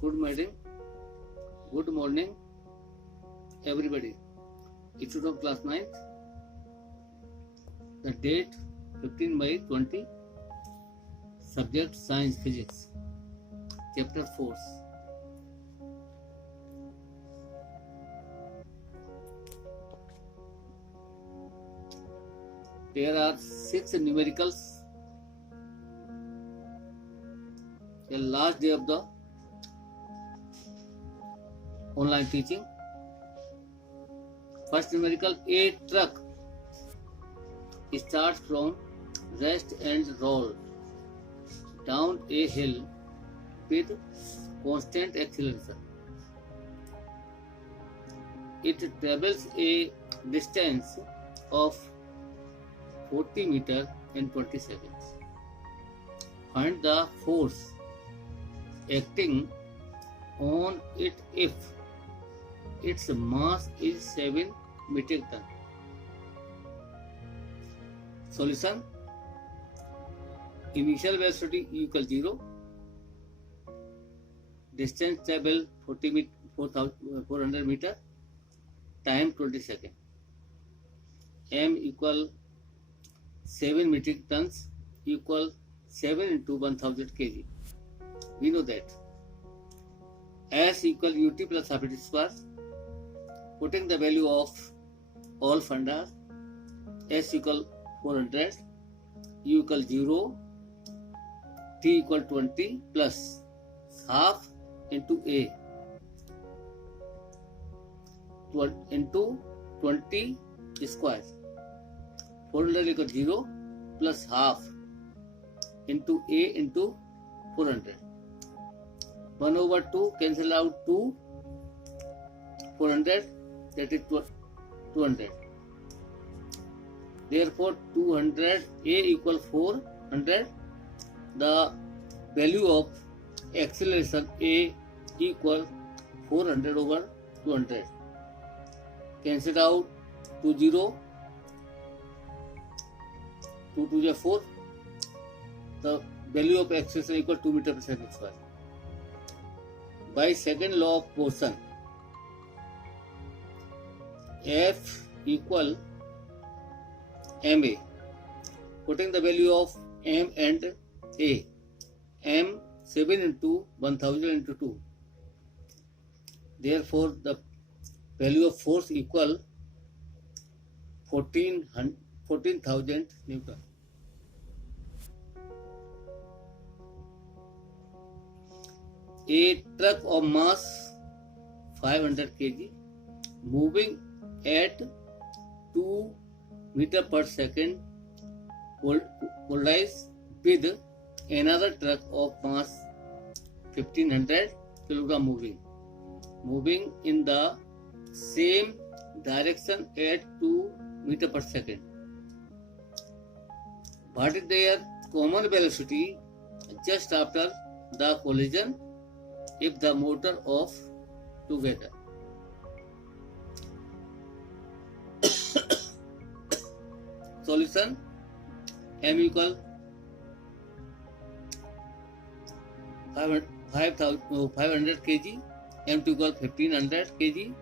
Good morning. Good morning, everybody. It's of class 9th. The date 15 May 20. Subject Science Physics. Chapter Force. There are 6 numericals. The last day of the online teaching. First numerical, a truck starts from rest and rolls down a hill with constant acceleration. It travels a distance of 40 meters in 20 seconds. Find the force acting on it if its mass is 7 metric ton. Solution: initial velocity equal 0, distance travel 400 meter, time 20 seconds, m equal 7 metric tons equal 7 into 1000 kg. We know that. S equal ut plus half it square. Putting the value of all fundas, S equal 400, U equal 0, T equal 20 plus half into A into 20 square. 400 equal 0 plus half into A into 400. 1 over 2 cancel out 2, 400, that is 200. Therefore 200, A equal 400. The value of acceleration A equal 400 over 200. Cancel out 2 0, 2 2 is 4. The value of acceleration equal 2 meter per second square. By second law of motion, F equal ma. Putting the value of m and a, m 7 into 1000 into 2. Therefore, the value of force equal 14,000 Newton. A truck of mass 500 kg moving at 2 meter per second collides with another truck of mass 1500 kg moving in the same direction at 2 meter per second. What is their common velocity just after the collision if the motor off together? Solution: m equal 500 kg, m2 equal 1500 kg.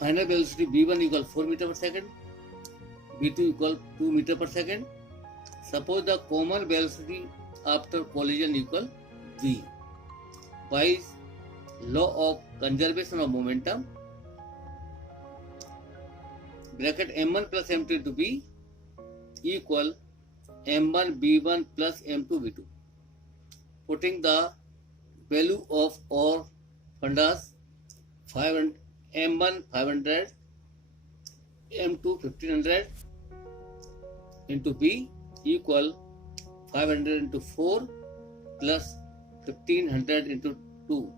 Final velocity v1 equal 4 meter per second, v2 equal 2 meter per second. Suppose the common velocity after collision equal v. By law of conservation of momentum, bracket m1 plus m2 into v equal m1 v1 plus m2 v2. Putting the value of all fundas, m1 500, m2 1500 into v equal 500 into 4 plus 1500 into 2.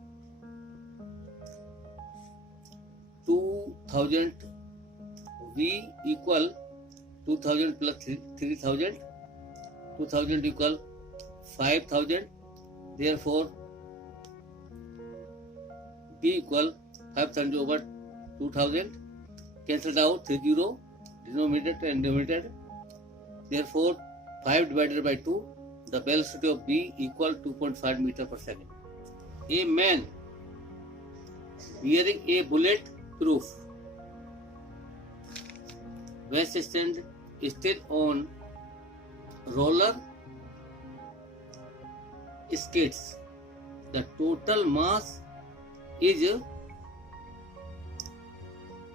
2000 v equal 2000 plus 3000. 2000 equal 5000. Therefore v equal 5000 over 2000. Cancelled out 30 denominator and numerator. Therefore 5 divided by 2, the velocity of v equal 2.5 meter per second. A man wearing a bullet-proof vest stand still on roller skates. The total mass is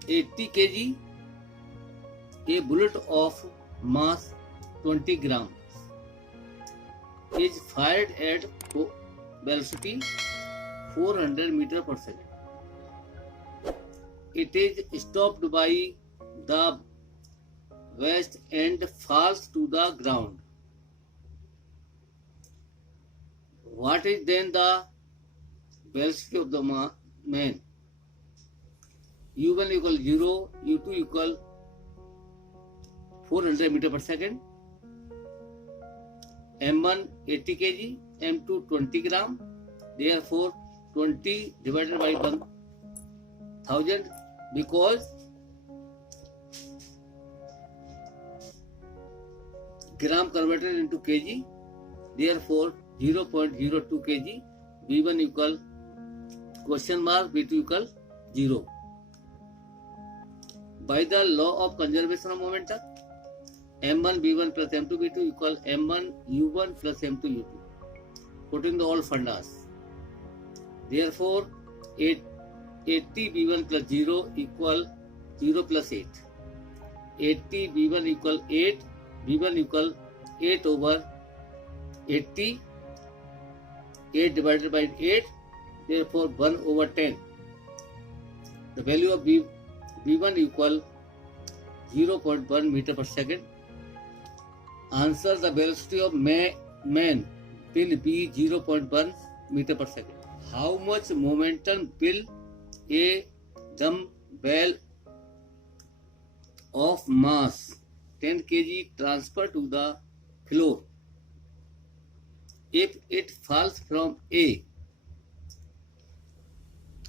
80 kg. A bullet of mass 20 grams is fired at velocity 400 meter per second. It is stopped by the vest and falls to the ground. What is then the velocity of the man? U1 equal 0, U2 equal 400 meter per second, M1 80 kg, M2 20 gram. Therefore 20 divided by 1000, because gram converted into kg. Therefore 0.02 kg. V1 equal question mark, V2 equal 0. By the law of conservation of momentum, M1 V1 plus M2 V2 equal M1 U1 plus M2 U2. Putting the all fundas. Therefore 80 V1 plus 0 equal 0 plus 8. 80 V1 equal 8. V1 equal 8 over 80. 8 divided by 8. Therefore 1 over 10. The value of V1 equal 0.1 meter per second. Answer: the velocity of man will be 0.1 meter per second. How much momentum will a dumbbell of mass 10 kg transfer to the floor if it falls from a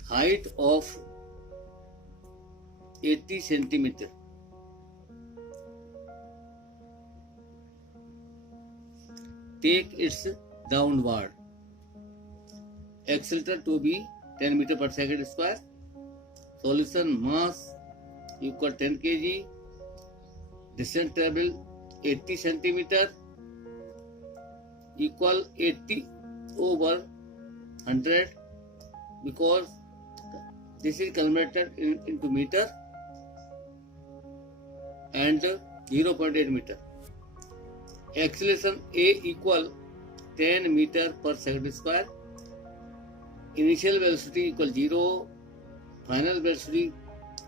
height of 80 centimeter? Take its downward accelerator to be 10 meter per second square. Solution: mass equal 10 kg, distance travel 80 centimeter, equal 80 over 100, because this is converted into meter, and 0.8 meter. Acceleration A equal 10 meter per second square. Initial velocity equal 0, final velocity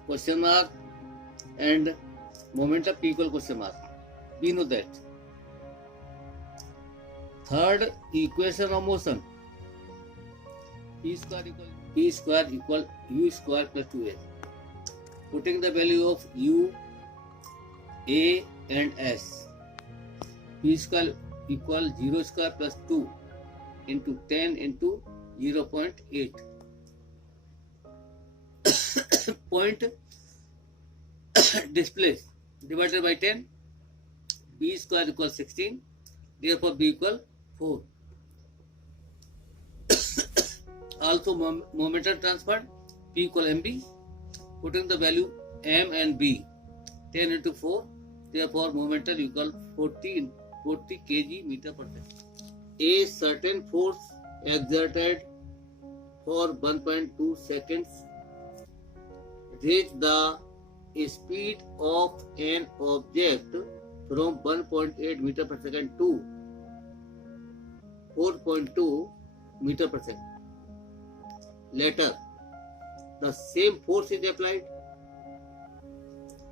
question mark, and momentum P equal question mark. We know that. Third equation of motion: P square equal U square plus 2A. Putting the value of U, A and S. P square equal 0 square plus 2 into 10 into 0.8. Point displaced divided by 10. B square equals 16. Therefore B equal 4. Also momentum transferred, P equal mb. Putting the value m and b, 10 into 4. Therefore momentum equal 40 kg meter per second. A certain force exerted for 1.2 seconds raise the speed of an object from 1.8 meter per second to 4.2 meter per second. Later, the same force is applied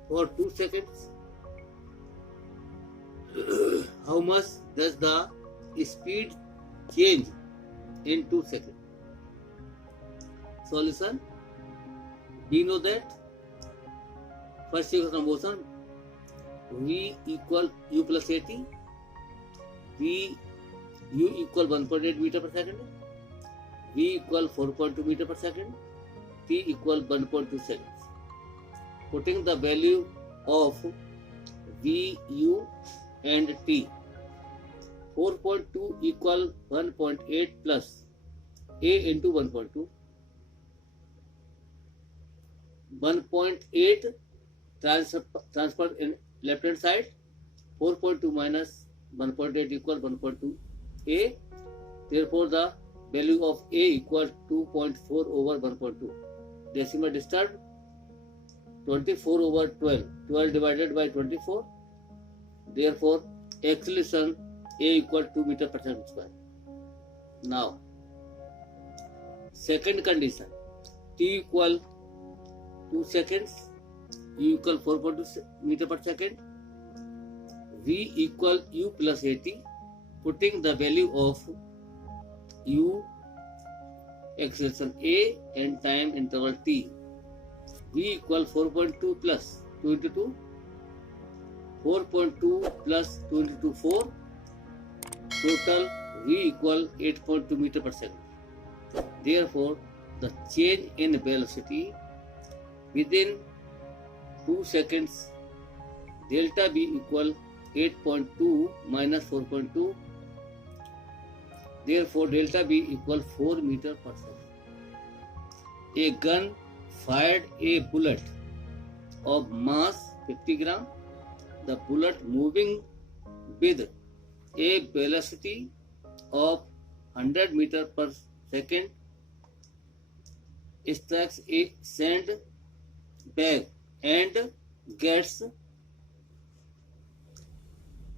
for 2 seconds. How much does the speed change in 2 seconds? Solution: we know that first equation of motion, V equal U plus 80, U equal 1.8 meter per second, V equal 4.2 meter per second, T equal 1.2 seconds. Putting the value of V, U and T, 4.2 equal 1.8 plus A into 1.2. 1.8 transferred in left hand side. 4.2 minus 1.8 equal 1.2 A. Therefore, the value of A equals 2.4 over 1.2. Decimal disturbed. 24 over 12. 12 divided by 24. Therefore, acceleration A equal 2 meter per second square. Now, second condition. T equal 2 seconds. U equal 4.2 meter per second. V equal U plus AT. Putting the value of U, acceleration A and time interval T. V equal 4.2 plus 2 into 2. 4.2 plus 2 into 2, 4. Total V equal 8.2 meter per second. Therefore, the change in velocity within 2 seconds, delta V equal 8.2 minus 4.2. Therefore, delta V equal 4 meter per second. A gun fired a bullet of mass 50 gram. The bullet moving with a velocity of 100 meter per second strikes a sand bag and gets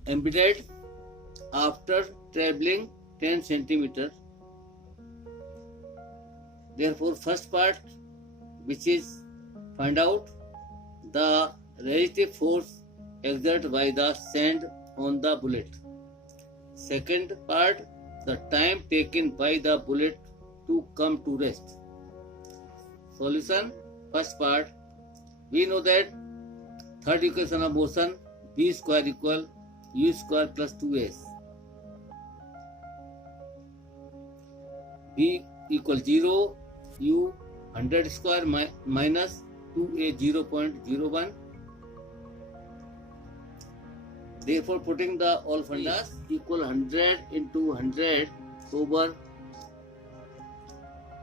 embedded after traveling 10 centimeters. Therefore, first part, which is find out the relative force exerted by the sand on the bullet. Second part, the time taken by the bullet to come to rest. Solution. First part, we know that third equation of motion, v square equal u square plus 2s. V equal 0, u 100 square minus 2a 0.01. Therefore, putting the all formulas equal 100 into 100 over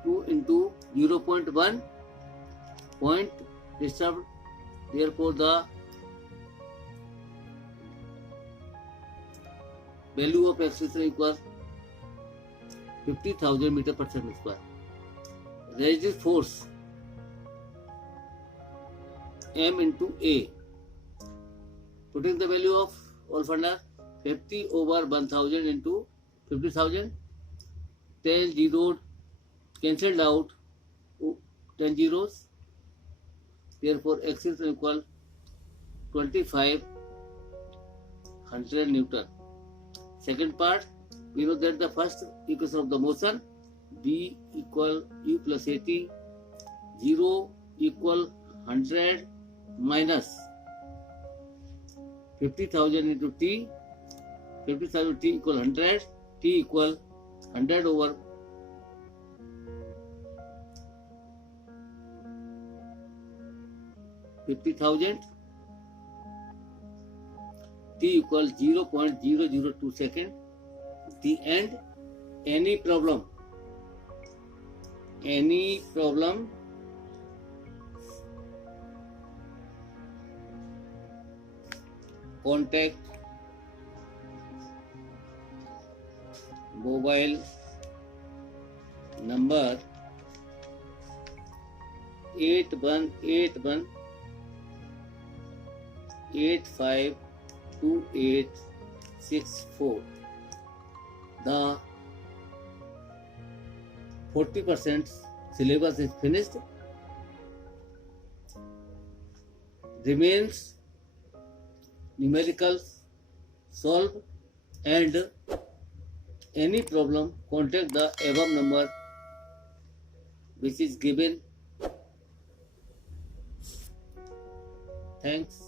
2 into 0.1 point disturbed. Therefore, the value of acceleration equals 50,000 meter per second square. Relative force M into A. Putting the value of all formula 50 over 1000 into 50,000. 10 zeros cancelled out, 10 zeros. Therefore, acceleration equal 2500 Newton. Second part, we know that the first equation of the motion, v equal u plus at, 0 equal 100 minus 50,000 into t, 50,000 t equal 100, t equal 100 over 50,000, t equal 0.002 second. The end. Any problem, contact mobile number 8181 852864. The 40% syllabus is finished. Remains numericals solve, and any problem contact the above number which is given. Thanks.